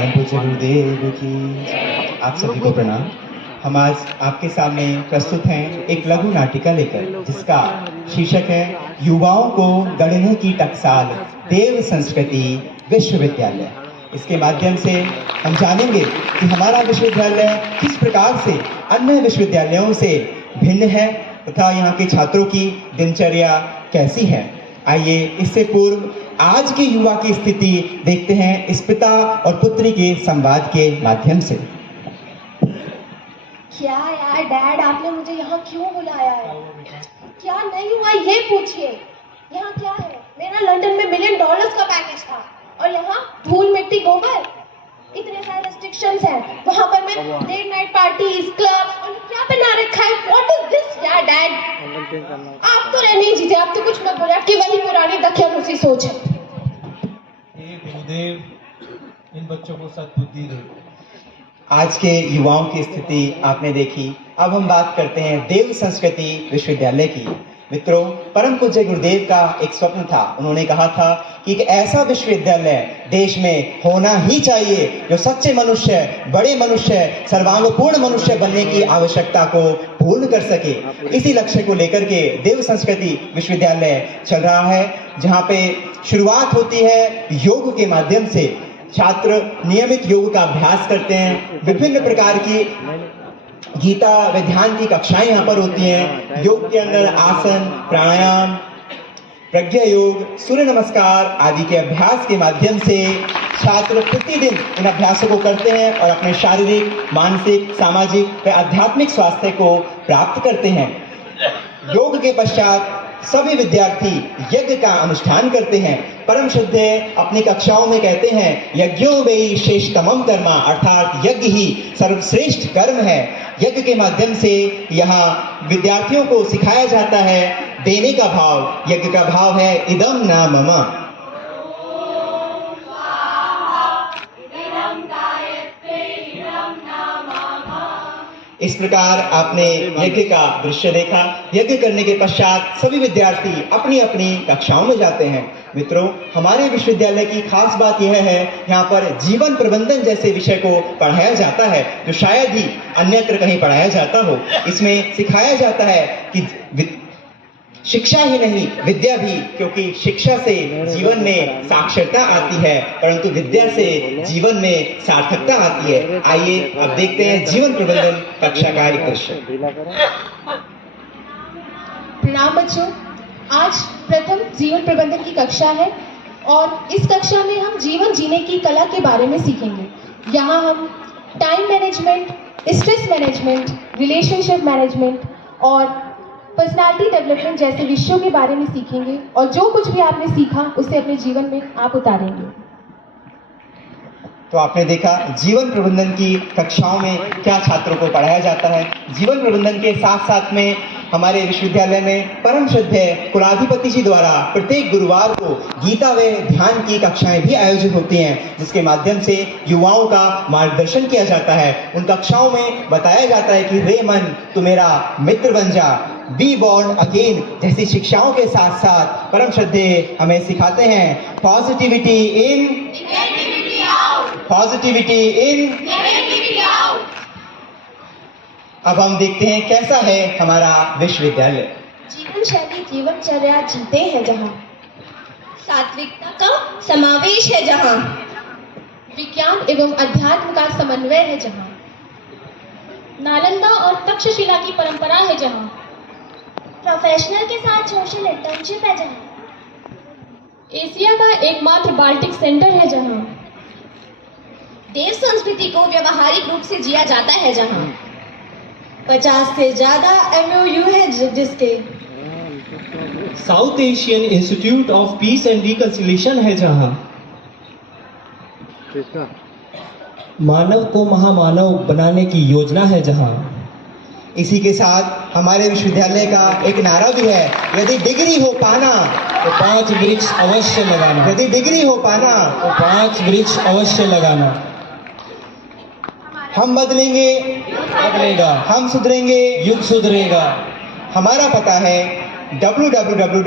परम पूज्य गुरुदेव की। आप सभी को प्रणाम। हम आज आपके सामने प्रस्तुत हैं एक लघु नाटिका लेकर, जिसका शीर्षक है युवाओं को गढ़ने की टकसाल, देव संस्कृति विश्वविद्यालय। इसके माध्यम से हम जानेंगे कि हमारा विश्वविद्यालय किस प्रकार से अन्य विश्वविद्यालयों से भिन्न है तथा यहाँ के छात्रों की दिनचर्या कैसी है। आइए इससे पूर्व आज के युवा की स्थिति देखते हैं इस पिता और पुत्री के संवाद के माध्यम से। क्या यार डैड, आपने मुझे यहाँ क्यों बुलाया है? क्या नहीं हुआ ये पूछिए। यहाँ क्या है? मेरा लंदन में $1 मिलियन का पैकेज था और यहाँ धूल मिट्टी गोबर। इतने सारे रेस्ट्रिक्शंस हैं। वहाँ पर मैं लेट नाइट पार्टीज, क्लब्स और क्या बना रखा है? व्हाट इज दिस यार डैड? आप तो रहने ही जीते, आप तो कुछ मत बोले। आपकी वही पुरानी दकियानुसी सोच है। गुरुदेव, इन बच्चों को सद्बुद्धि दे। आज के युवाओं की स्थिति आपने देखी। अब हम बात करते हैं देव संस्कृति विश्वविद्यालय की। मित्रों, परम पूज्य गुरुदेव का एक स्वप्न था। उन्होंने कहा था कि एक ऐसा विश्वविद्यालय देश में होना ही चाहिए जो सच्चे मनुष्य, बड़े मनुष्य, सर्वांगपूर्ण मनुष्य बनने की आवश्यकता को पूर्ण कर सके। इसी लक्ष्य को लेकर के देव संस्कृति विश्वविद्यालय चल रहा है, जहाँ पे शुरुआत होती है योग के माध्यम से। छात्र नियमित योग का अभ्यास करते हैं। विभिन्न प्रकार की गीता व ध्यान की कक्षाएं यहाँ पर होती हैं। योग के अंदर आसन, प्राणायाम, प्रज्ञा योग, सूर्य नमस्कार आदि के अभ्यास के माध्यम से छात्र प्रतिदिन इन अभ्यासों को करते हैं और अपने शारीरिक, मानसिक, सामाजिक व आध्यात्मिक स्वास्थ्य को प्राप्त करते हैं। योग के पश्चात सभी विद्यार्थी यज्ञ का अनुष्ठान करते हैं। परम शुद्ध अपनी कक्षाओं में कहते हैं यज्ञो वै श्रेष्ठतमं कर्म, अर्थात यज्ञ ही सर्वश्रेष्ठ कर्म है। यज्ञ के माध्यम से यहाँ विद्यार्थियों को सिखाया जाता है देने का भाव। यज्ञ का भाव है इदम न मम। इस प्रकार आपने यज्ञ का दृश्य देखा। यज्ञ करने के पश्चात सभी विद्यार्थी अपनी अपनी कक्षाओं में जाते हैं। मित्रों, हमारे विश्वविद्यालय की खास बात यह है, यहाँ पर जीवन प्रबंधन जैसे विषय को पढ़ाया जाता है जो शायद ही अन्यत्र कहीं पढ़ाया जाता हो। इसमें सिखाया जाता है कि शिक्षा ही नहीं, विद्या भी, क्योंकि शिक्षा से जीवन में साक्षरता आती है, परंतु विद्या से जीवन में सार्थकता आती है। आइए अब देखते हैं जीवन प्रबंधन कक्षा का एक दृश्य। प्रणाम बच्चों, आज प्रथम जीवन प्रबंधन की कक्षा है और इस कक्षा में हम जीवन जीने की कला के बारे में सीखेंगे। यहाँ हम time management, stress management, relationship management और पर्सनालिटी डेवलपमेंट जैसे विषयों के बारे में सीखेंगे और जो कुछ भी आपने सीखा उसे अपने जीवन में आप उतारेंगे। तो आपने देखा जीवन प्रबंधन की कक्षाओं में क्या छात्रों को पढ़ाया जाता है। जीवन प्रबंधन के साथ साथ में हमारे विश्वविद्यालय में परम श्रद्धेय कुलाधिपति जी द्वारा प्रत्येक गुरुवार को गीता व ध्यान की कक्षाएं भी आयोजित होती हैं, जिसके माध्यम से युवाओं का मार्गदर्शन किया जाता है। उन कक्षाओं में बताया जाता है कि रे मन तू मेरा मित्र बन जा, बी बॉर्न अगेन जैसी शिक्षाओं के साथ साथ परम श्रद्धेय हमें सिखाते हैं पॉजिटिविटी इन, पॉजिटिविटी इन। अब हम देखते हैं कैसा है हमारा विश्वविद्यालय। जीवन शैली जीवनचर्या जीते हैं जहाँ, सात्विकता का समावेश है जहाँ, विज्ञान एवं अध्यात्म का समन्वय है जहाँ, नालंदा और तक्षशिला की परंपरा है जहाँ, प्रोफेशनल के साथ सोशल इंटर्नशिप है जहाँ, एशिया का एकमात्र बाल्टिक सेंटर है जहाँ, देव संस्कृति को व्यवहारिक रूप से जिया जाता है जहाँ, 50 से ज्यादा MOU है जिसके, south Asian institute of peace and reconciliation है जहाँ, मानव को महामानव बनाने की योजना है जहाँ। इसी के साथ हमारे विश्वविद्यालय का एक नारा भी है, यदि डिग्री हो पाना तो 5 वृक्ष अवश्य लगाना, यदि डिग्री हो पाना तो 5 वृक्ष अवश्य लगाना। हम बदलेंगे, बदलेगा, हम सुधरेंगे, युग सुधरेगा। हमारा पता है www.dscv.ac.in।